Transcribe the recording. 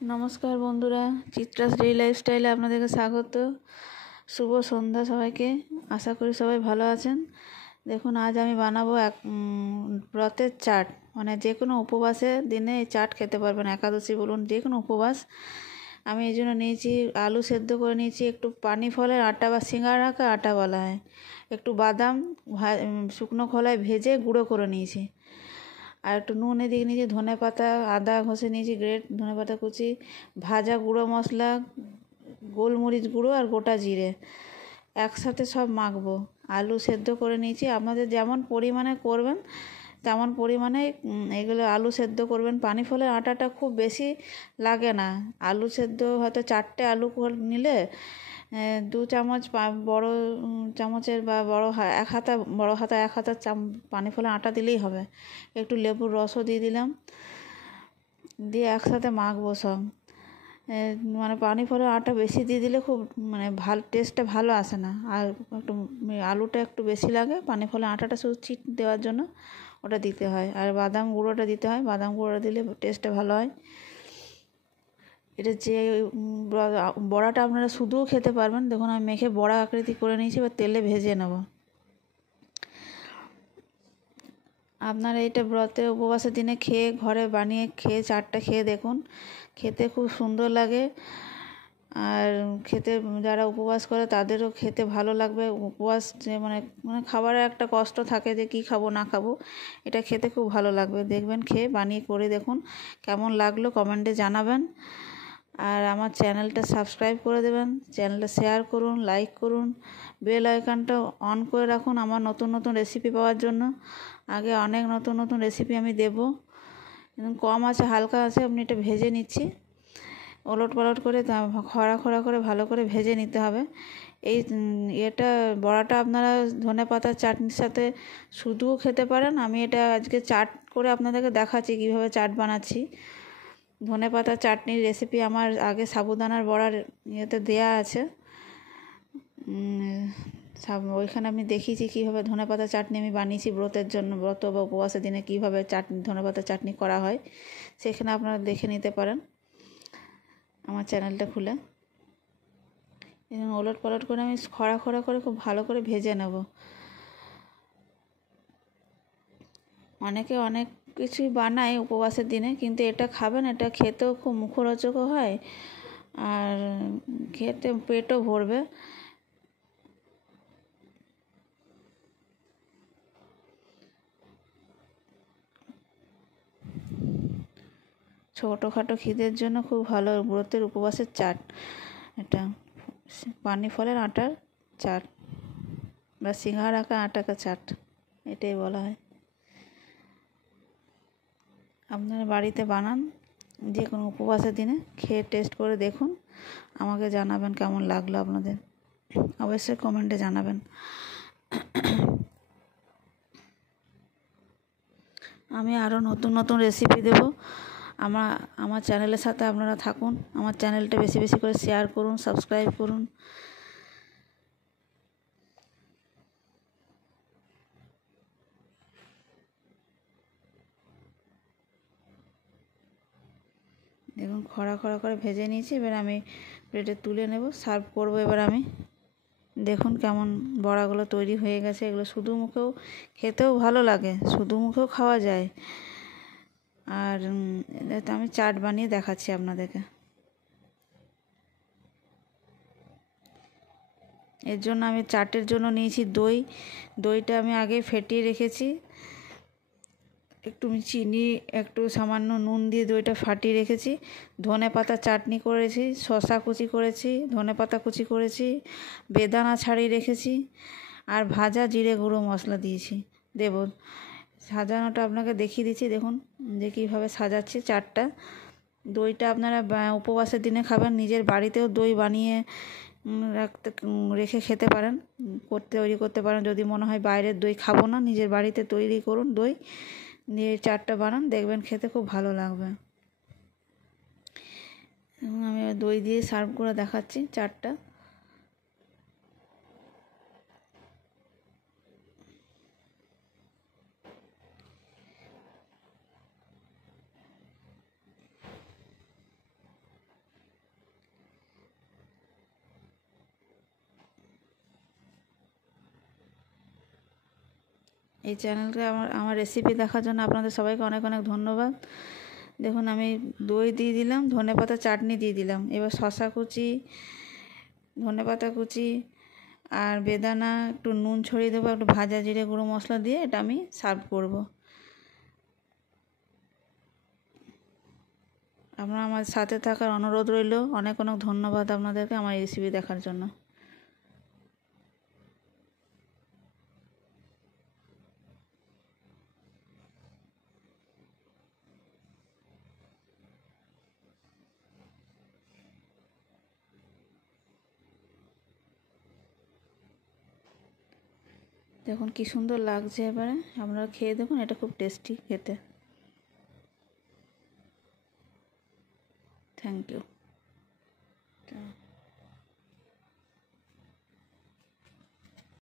নমস্কার বন্ধুরা, চিত্রাস ডেইলি লাইফস্টাইলে আপনাদেরকে স্বাগত। শুভ সন্ধ্যা সবাইকে। আশা করি সবাই ভালো আছেন। দেখুন, আজ আমি বানাবো ব্রতের চাট। মানে যে কোনো উপবাসের দিনে এই চাট খেতে পারবেন, একাদশী বলুন, যে কোনো উপবাস। আমি এই জন্য নিয়েছি আলু সেদ্ধ করে নিয়েছি, একটু পানি ফলের আটা বা সিঙ্গাড়াকে আটা বলা হয়, একটু বাদাম শুকনো খোলায় ভেজে গুঁড়ো করে নিয়েছি, আর একটু নুন এদিকে নিয়েছি, ধনে পাতা আদা ঘষে নিয়েছি, গ্রেট ধনে পাতা কুচি, ভাজা গুঁড়ো মশলা, গোলমরিচ গুঁড়ো আর গোটা জিরে একসাথে সব মাখবো। আলু সেদ্ধ করে নিয়েছি, আপনাদের যেমন পরিমাণে করবেন তেমন পরিমাণে এগুলো আলু সেদ্ধ করবেন। পানি ফলের আটাটা খুব বেশি লাগে না। আলু সেদ্ধ হয়তো 4টে আলু নিলে 2 চামচ বড় চামচের বা এক হাতা বড় হাতা এক হাতা পানি ফলের আটা দিলেই হবে। একটু লেবুর রসও দিয়ে দিলাম, দিয়ে একসাথে মাখবো সব। মানে পানি ফলের আটা বেশি দিয়ে দিলে খুব ভালো টেস্টটা ভালো আসে না, আর একটু আলুটা একটু বেশি লাগে। পানি ফলের আটাটা শুধু চিট দেওয়ার জন্য ওটা দিতে হয়, আর বাদাম গুঁড়োটা দিতে হয়। বাদাম গুঁড়োটা দিলে টেস্টটা ভালো হয়। এটা যে বড়াটা আপনারা শুধুও খেতে পারবেন। দেখুন, আমি মেখে বড়া আকৃতি করে নিয়েছি, এবার তেলে ভেজে নেব। আপনারা এইটা ব্রতে উপবাসের দিনে ঘরে বানিয়ে চাটটা খেয়ে দেখুন, খেতে খুব সুন্দর লাগে। আর খেতে যারা উপবাস করে তাদেরও খেতে ভালো লাগবে। উপবাস যে মানে খাবারের একটা কষ্ট থাকে যে কী খাবো না খাবো, এটা খেতে খুব ভালো লাগবে। দেখবেন, খেয়ে বানিয়ে করে দেখুন, কেমন লাগলো কমেন্টে জানাবেন। আর আমার চ্যানেলটা সাবস্ক্রাইব করে দেবেন, চ্যানেলটা শেয়ার করুন, লাইক করুন, বেল আইকনটা অন করে রাখুন আমার নতুন নতুন রেসিপি পাওয়ার জন্য। আগে অনেক নতুন নতুন রেসিপি আমি দেবো। কম আছে, হালকা আছে, আপনি এটা ভেজে নিচ্ছি, ওলট পালট করে খড়া খড়া করে ভালো করে ভেজে নিতে হবে। এই বড়াটা আপনারা ধনেপাতার চাটনির সাথে শুধুও খেতে পারেন। আমি এটা আজকে চাট করে আপনাদেরকে দেখাচ্ছি কীভাবে চাট বানাচ্ছি। ধনেপাতার চাটনির রেসিপি আমার আগে সাবুদানার বড়ার ইয়েতে দেয়া আছে, ওইখানে আমি দেখিয়েছি কীভাবে ধনেপাতা চাটনি আমি বানিয়েছি ব্রতের জন্য। ব্রত বা উপবাসের দিনে কীভাবে ধনেপাতা চাটনি করা হয়, সেখানে আপনারা দেখে নিতে পারেন আমার চ্যানেলটা খুলে। এবং ওলট পালট করে আমি খড়া খড়া করে খুব ভালো করে ভেজে নেব। অনেকে অনেক কিছুই বানায় উপবাসের দিনে, কিন্তু এটা খাবেন, এটা খেতেও খুব মুখরোচকও হয় আর খেতে পেটও ভরবে। ছোটোখাটো খিদের জন্য খুব ভালো ব্রতের উপবাসের চাট এটা। পানি ফলের আটার চাট বা সিঙ্গাড়াকা আটাকা চাট, এটাই বলা হয়। আপনারা বাড়িতে বানান যে কোনো উপবাসের দিনে, খেয়ে টেস্ট করে দেখুন, আমাকে জানাবেন কেমন লাগলো আপনাদের, অবশ্যই কমেন্টে জানাবেন। আমি আরও নতুন নতুন রেসিপি দেব। আমার চ্যানেলের সাথে আপনারা থাকুন, আমার চ্যানেলটা বেশি বেশি করে শেয়ার করুন, সাবস্ক্রাইব করুন। দেখুন, খড়া খড়া করে ভেজে নিয়েছি, এবার আমি প্লেটে তুলে নেব, সার্ভ করবো এবার আমি। দেখুন কেমন বড়াগুলো তৈরি হয়ে গেছে। এগুলো শুধু মুখেও খেতেও ভালো লাগে, শুধু মুখেও খাওয়া যায়। আর আমি চাট বানিয়ে দেখাচ্ছি আপনাদেরকে। এর জন্য আমি চাটের জন্য নিয়েছি দইটা আমি আগে ফেটিয়ে রেখেছি, একটু চিনি একটু সামান্য নুন দিয়ে দইটা ফাটিয়ে রেখেছি। ধনেপাতা চাটনি করেছি, শসা কুচি করেছি, ধনেপাতা কুচি করেছি, বেদানা ছাড়িয়ে রেখেছি, আর ভাজা জিরে গুঁড়ো মশলা দিয়েছি। সাজানোটা আপনাকে দেখিয়ে দিচ্ছি, দেখুন যে কীভাবে সাজাচ্ছি চাটটা। দইটা আপনারা উপবাসের দিনে খাবেন, নিজের বাড়িতেও দই বানিয়ে রেখে খেতে পারেন, তৈরি করতে পারেন। যদি মনে হয় বাইরের দই খাবো না, নিজের বাড়িতে তৈরি করুন দই দিয়ে চাটটা বানান, দেখবেন খেতে খুব ভালো লাগবে। আমি দই দিয়ে সার্ভ করে দেখাচ্ছি চাটটা। এই চ্যানেলকে আমার রেসিপি দেখার জন্য আপনাদের সবাইকে অনেক অনেক ধন্যবাদ। দেখুন আমি দই দিয়ে দিলাম, ধনেপাতা চাটনি দিয়ে দিলাম। এবার শসা কুচি, ধনেপাতা কুচি আর বেদানা, একটু নুন ছড়িয়ে দেবো, একটু ভাজা জিরে গুঁড়ো মশলা দিয়ে এটা আমি সার্ভ করব। আপনারা আমার সাথে থাকার অনুরোধ রইল। অনেক অনেক ধন্যবাদ আপনাদেরকে আমার রেসিপি দেখার জন্য। দেখুন কি সুন্দর লাগছে। এবারে আপনারা খেয়ে দেখুন, এটা খুব টেস্টি খেতে। Thank you.